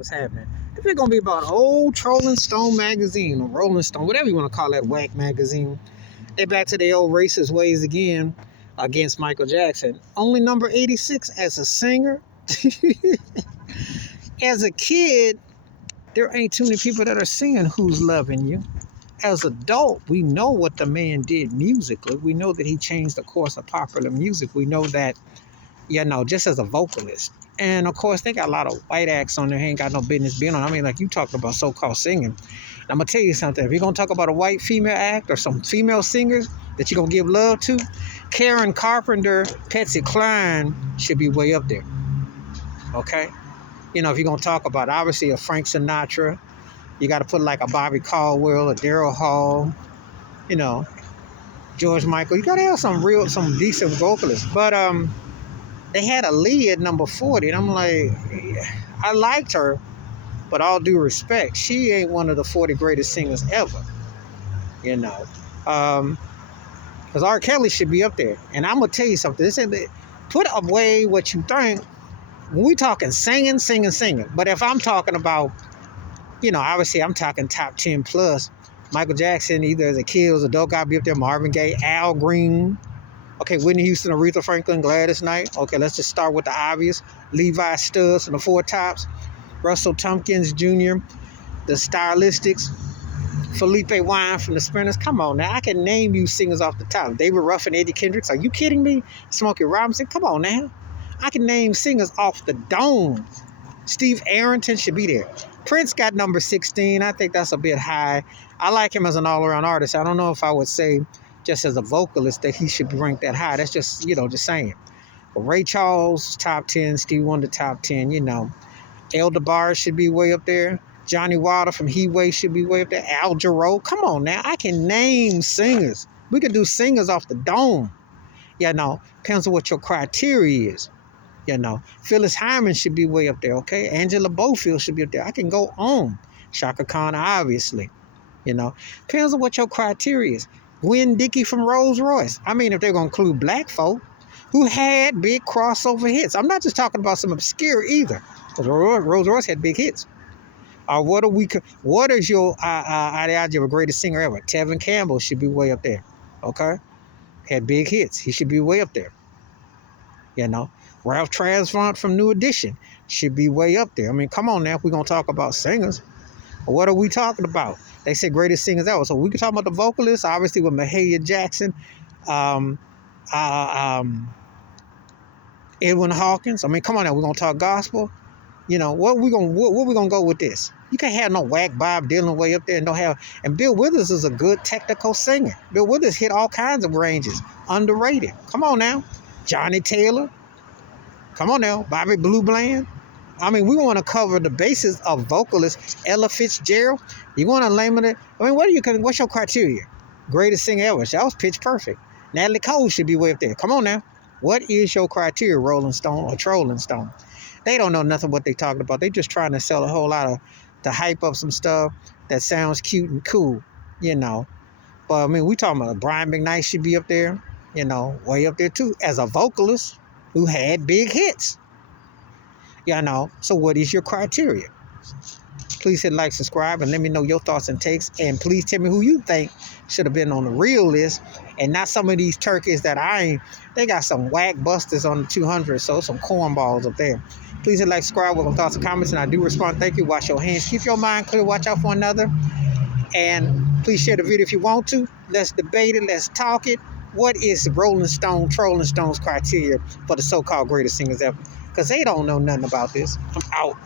what's happening. If it's gonna be about old Rolling Stone magazine or Rolling Stone, whatever you want to call that whack magazine, they back to their old racist ways again against Michael Jackson. Only number 86 as a singer. As a kid, there ain't too many people that are singing Who's Loving You. As adult, we know what the man did musically. We know that he changed the course of popular music. We know that, just as a vocalist. And of course, they got a lot of white acts on there. Ain't got no business being on. I mean, like you talked about so-called singing. I'm gonna tell you something. If you're gonna talk about a white female act or some female singers that you're gonna give love to, Karen Carpenter, Patsy Cline should be way up there. Okay? If you're gonna talk about obviously a Frank Sinatra, you got to put like a Bobby Caldwell, a Daryl Hall, George Michael. You got to have some decent vocalists. But they had a lead at number 40, and I'm like, I liked her, but all due respect, she ain't one of the 40 greatest singers ever. Because R. Kelly should be up there. And I'm gonna tell you something. Put away what you think. When we talking singing. But if I'm talking about, obviously I'm talking top 10 plus. Michael Jackson, either as a kid or as a adult, got to be up there. Marvin Gaye, Al Green. Okay, Whitney Houston, Aretha Franklin, Gladys Knight. Okay, let's just start with the obvious. Levi Stubbs and the Four Tops. Russell Tompkins Jr., the Stylistics. Felipe Wine from the Sprinters. Come on now, I can name you singers off the top. David Ruffin, Eddie Kendricks. Are you kidding me? Smokey Robinson. Come on now. I can name singers off the dome. Steve Arrington should be there. Prince got number 16. I think that's a bit high. I like him as an all-around artist. I don't know if I would say just as a vocalist that he should be ranked that high. That's just, just saying. But Ray Charles, top 10. Stevie Wonder, top 10, Elder Barr should be way up there. Johnny Water from Heatwave should be way up there. Al Jarreau. Come on now. I can name singers. We can do singers off the dome. Depends on what your criteria is. Phyllis Hyman should be way up there, okay? Angela Bofield should be up there. I can go on. Chaka Khan, obviously. Depends on what your criteria is. Gwen Dickey from Rolls Royce. I mean, if they're going to include black folk who had big crossover hits. I'm not just talking about some obscure either, because Rolls Royce had big hits. What is your ideology of a greatest singer ever? Tevin Campbell should be way up there, okay? Had big hits. He should be way up there. Ralph Tresvant from New Edition should be way up there. I mean, come on now, if we're going to talk about singers. What are we talking about? They said greatest singers ever. So we can talk about the vocalists, obviously with Mahalia Jackson, Edwin Hawkins. I mean, come on now, we're going to talk gospel. What we gonna go with this? You can't have no whack Bob Dylan way up there and don't have. And Bill Withers is a good technical singer. Bill Withers hit all kinds of ranges. Underrated. Come on now. Johnny Taylor. Come on now, Bobby Blue Bland. I mean, we want to cover the basis of vocalists. Ella Fitzgerald. You want to limit it? I mean, what's your criteria? Greatest singer ever. That was Pitch Perfect. Natalie Cole should be way up there. Come on now. What is your criteria, Rolling Stone or Trolling Stone? They don't know nothing what they talking about. They just trying to sell a whole lot to hype up some stuff that sounds cute and cool, But I mean, we talking about Brian McKnight should be up there, way up there too, as a vocalist who had big hits. So what is your criteria? Please hit like, subscribe, and let me know your thoughts and takes. And please tell me who you think should have been on the real list and not some of these turkeys that they got some whack busters on the 200, so some cornballs up there. Please hit like, subscribe, welcome thoughts and comments, and I do respond. Thank you. Wash your hands. Keep your mind clear. Watch out for one another. And please share the video if you want to. Let's debate it. Let's talk it. What is Rolling Stone's criteria for the so-called greatest singers ever? Because they don't know nothing about this. I'm out.